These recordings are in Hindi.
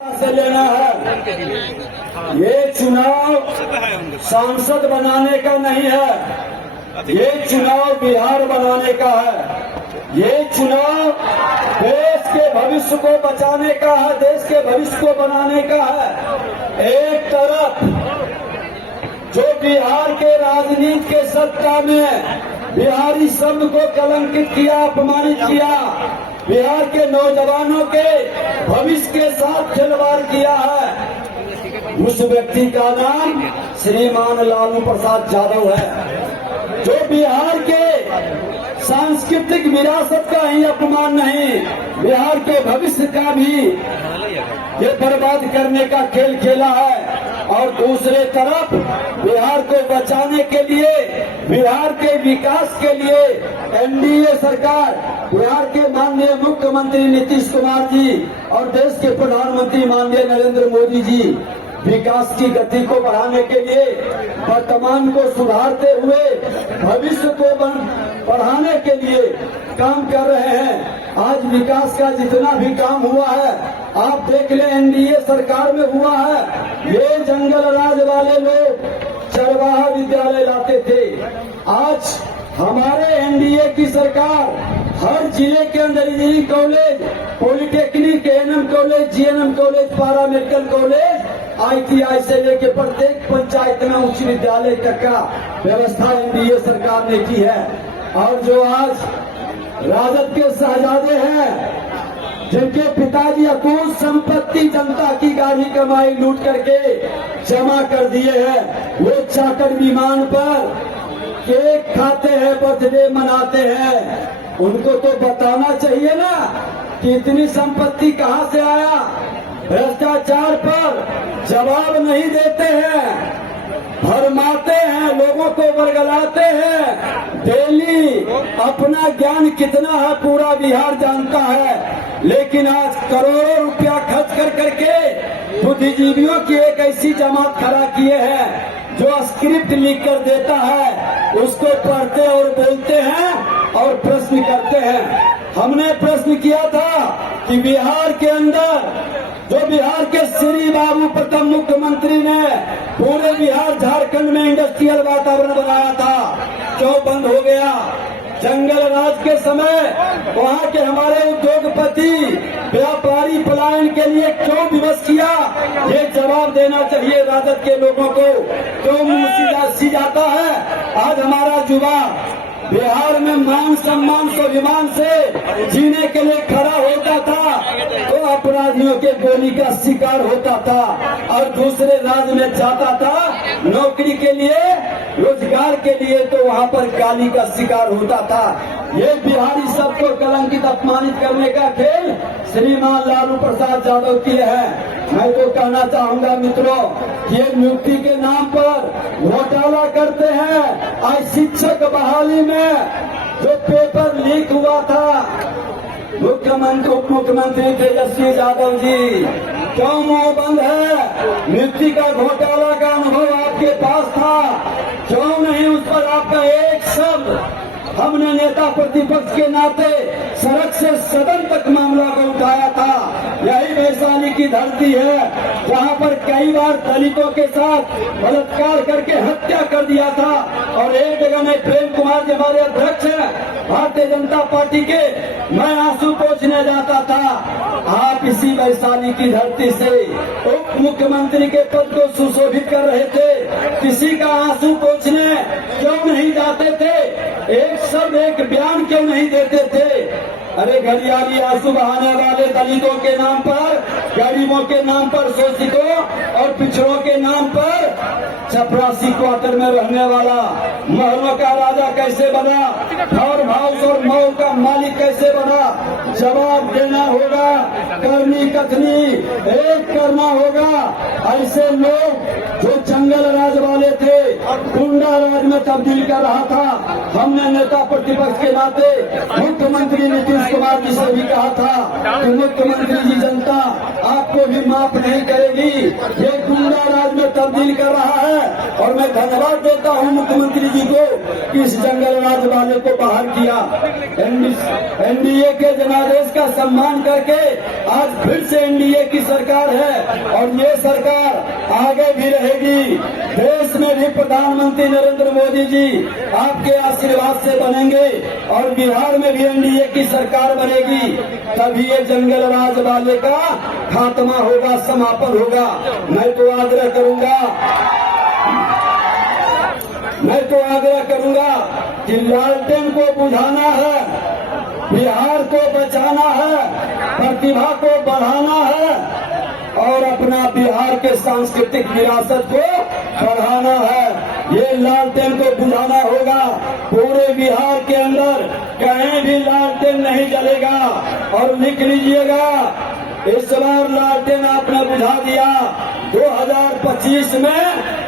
से लेना है। ये चुनाव सांसद बनाने का नहीं है, ये चुनाव बिहार बनाने का है। ये चुनाव देश के भविष्य को बचाने का है, देश के भविष्य को बनाने का है। एक तरफ जो बिहार के राजनीति के सत्ता में बिहारी शब्द को कलंकित किया, अपमानित किया, बिहार के नौजवानों के भविष्य के साथ खिलवाड़ किया है, उस व्यक्ति का नाम श्रीमान लालू प्रसाद यादव है। जो बिहार के सांस्कृतिक विरासत का ही अपमान नहीं, बिहार के भविष्य का भी ये बर्बाद करने का खेल खेला है। और दूसरे तरफ बिहार को बचाने के लिए, बिहार के विकास के लिए एनडीए सरकार, बिहार के माननीय मुख्यमंत्री नीतीश कुमार जी और देश के प्रधानमंत्री माननीय नरेंद्र मोदी जी विकास की गति को बढ़ाने के लिए, वर्तमान को सुधारते हुए भविष्य को बढ़ाने के लिए काम कर रहे हैं। आज विकास का जितना भी काम हुआ है, आप देख लें, एनडीए सरकार में हुआ है। ये जंगल राज वाले लोग चरवाहा विद्यालय लाते थे, आज हमारे एनडीए की सरकार हर जिले के अंदर engineering college, polytechnic, ANM college, GNM college, पारा मेडिकल कॉलेज, आईटीआई से लेकर प्रत्येक पंचायत में उच्च विद्यालय तक का व्यवस्था एनडीए सरकार ने की है। और जो आज राजद के शहजादे हैं, जिनके पिताजी अकूत संपत्ति जनता की गाड़ी कमाई लूट करके जमा कर दिए हैं, वो चाकर विमान पर केक खाते हैं, बर्थडे मनाते हैं। उनको तो बताना चाहिए ना कि इतनी संपत्ति कहाँ से आया। भ्रष्टाचार पर जवाब नहीं देते हैं, भरमाते हैं, लोगों को वर्गलाते हैं। डेली अपना ज्ञान कितना है पूरा बिहार जानता है, लेकिन आज करोड़ों रुपया खर्च कर करके बुद्धिजीवियों की एक ऐसी जमात खड़ा किए हैं जो स्क्रिप्ट लिख कर देता है, उसको पढ़ते और बोलते हैं और प्रश्न करते हैं। हमने प्रश्न किया था कि बिहार के अंदर जो बिहार के श्री बाबू प्रथम मुख्यमंत्री ने पूरे बिहार झारखंड में इंडस्ट्रियल वातावरण बनाया था, क्यों बंद हो गया? जंगल राज के समय वहाँ के हमारे उद्योगपति व्यापारी पलायन के लिए क्यों विवश किया? ये जवाब देना चाहिए राजद के लोगों को। क्यों मुंह सी जाता है? आज हमारा युवा बिहार में मान सम्मान स्वाभिमान से जीने के लिए खड़ा होता था तो अपराधियों के गोली का शिकार होता था, और दूसरे राज्य में जाता था नौकरी के लिए, रोजगार के लिए, तो वहाँ पर गाली का शिकार होता था। ये बिहारी सबको कलंकित अपमानित करने का खेल श्रीमान लालू प्रसाद यादव किए हैं। मैं तो कहना चाहूंगा मित्रों, ये नियुक्ति के नाम पर घोटाला करते हैं। आज शिक्षक बहाली में जो पेपर लीक हुआ था, मुख्यमंत्री उप मुख्यमंत्री तेजस्वी यादव जी क्यों मुंह बंद है? नियुक्ति का घोटाला का अनुभव आपके पास था, क्यों नहीं उस पर आपका एक शब्द? हमने नेता प्रतिपक्ष के नाते सड़क से सदन तक मामला को उठाया था। यही वैशाली की धरती है जहां पर कई बार दलितों के साथ बलात्कार करके हत्या कर दिया था, और एक जगह में प्रेम कुमार जी हमारे अध्यक्ष हैं भारतीय जनता पार्टी के, मैं आंसू पोंछने जाता था। आप इसी वैशाली की धरती से उप मुख्यमंत्री के पद को सुशोभित कर रहे थे, किसी का आंसू पोंछने क्यों नहीं जाते थे? एक शब्द, एक बयान क्यों नहीं देते थे? अरे घड़ियाली आंसू बहाने वाले दलितों के नाम पर, गरीबों के नाम पर, शोषितों और पिछड़ों के नाम पर चपरासी क्वार्टर में रहने वाला महलों का राजा कैसे बना, फार्म हाउस और मॉल का मालिक कैसे बना? जवाब देना होगा, करनी कथनी एक करना होगा। ऐसे लोग जो जंगल राज वाले थे गुंडा राज में तब्दील कर रहा था। हमने नेता प्रतिपक्ष के नाते मुख्यमंत्री नीतीश कुमार जी से भी कहा था कि मुख्यमंत्री जी जनता आपको भी माफ नहीं करेगी, ये गुंडा राज में तब्दील कर रहा है। और मैं धन्यवाद देता हूं मुख्यमंत्री जी को कि इस जंगल राज वाले को बाहर किया। एनडीए के जनादेश का सम्मान करके आज फिर से एनडीए की सरकार है और ये सरकार आगे भी रहेगी। देश में भी प्रधानमंत्री नरेंद्र मोदी जी आपके आशीर्वाद से बनेंगे और बिहार में भी एनडीए की सरकार बनेगी। तभी ये जंगल राज वाले का खात्मा होगा, समापन होगा। मैं तो आग्रह करूंगा कि लालटेन को बुझाना है, बिहार को बचाना है, प्रतिभा को बढ़ाना है और अपना बिहार के सांस्कृतिक विरासत को बढ़ाना है। ये लालटेन को बुझाना होगा। पूरे बिहार के अंदर कहीं भी लालटेन नहीं जलेगा। और लिख लीजिएगा, इस बार लालटेन आपने बुझा दिया, 2025 में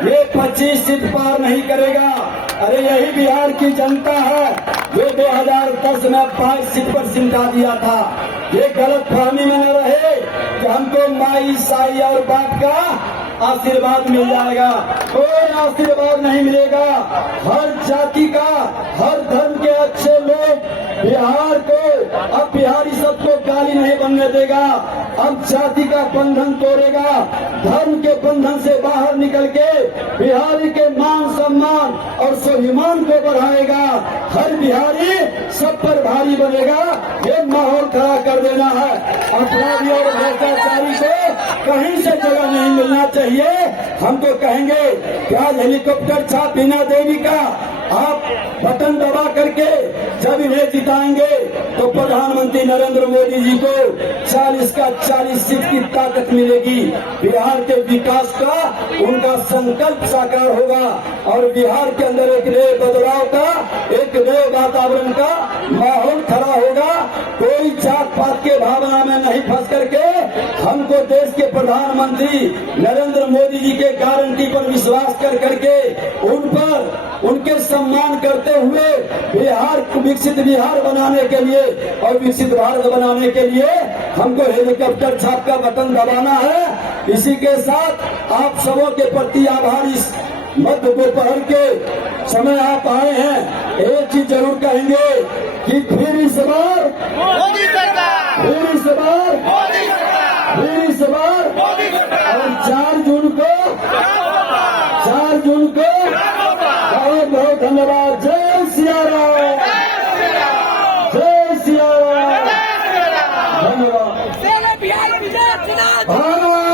ये 25 सीट पार नहीं करेगा। अरे यही बिहार की जनता है जो 2010 में 5 सीट पर सिमटा दिया था। ये गलत फहमी में न रहे कि हमको माई साई और बाप का आशीर्वाद मिल जाएगा। कोई आशीर्वाद नहीं मिलेगा। हर जाति का, हर धर्म के अच्छे लोग बिहार को, अब बिहारी सबको गाली नहीं बनने देगा। अब जाति का बंधन तोड़ेगा, धर्म के बंधन से बाहर निकल के बिहारी के मान सम्मान और स्वाभिमान को बढ़ाएगा। हर बिहारी सब पर भारी बनेगा। ये माहौल खड़ा कर देना है। अपराधी और भ्रष्टाचारी को कहीं से जगह नहीं मिलना चाहिए। हम तो कहेंगे कि आज हेलीकॉप्टर छाप बिना देवी का आप बटन दबा करके जब इन्हें जिताएंगे तो प्रधानमंत्री नरेंद्र मोदी जी को 40 का 40 सीट की ताकत मिलेगी। बिहार के विकास का उनका संकल्प साकार होगा और बिहार के अंदर एक नए बदलाव का, एक नए वातावरण का माहौल खड़ा होगा। कोई जात पात के भावना में नहीं फंस करके हमको देश के प्रधानमंत्री नरेंद्र मोदी जी के गारंटी पर विश्वास कर करके उन पर उनके सम्मान करते हुए बिहार को विकसित बिहार बनाने के लिए और विकसित भारत बनाने के लिए हमको हेलीकॉप्टर छाप का बटन दबाना है। इसी के साथ आप सबों के प्रति आभारी। मध्य दोपहर के समय आप आए हैं, एक चीज जरूर कहेंगे कि फिर इस बार मोदी सरकार, फिर इस बार मोदी सरकार, फिर इस बार मोदी सरकार। और 4 जून को बहुत बहुत धन्यवाद। जय सिया राम।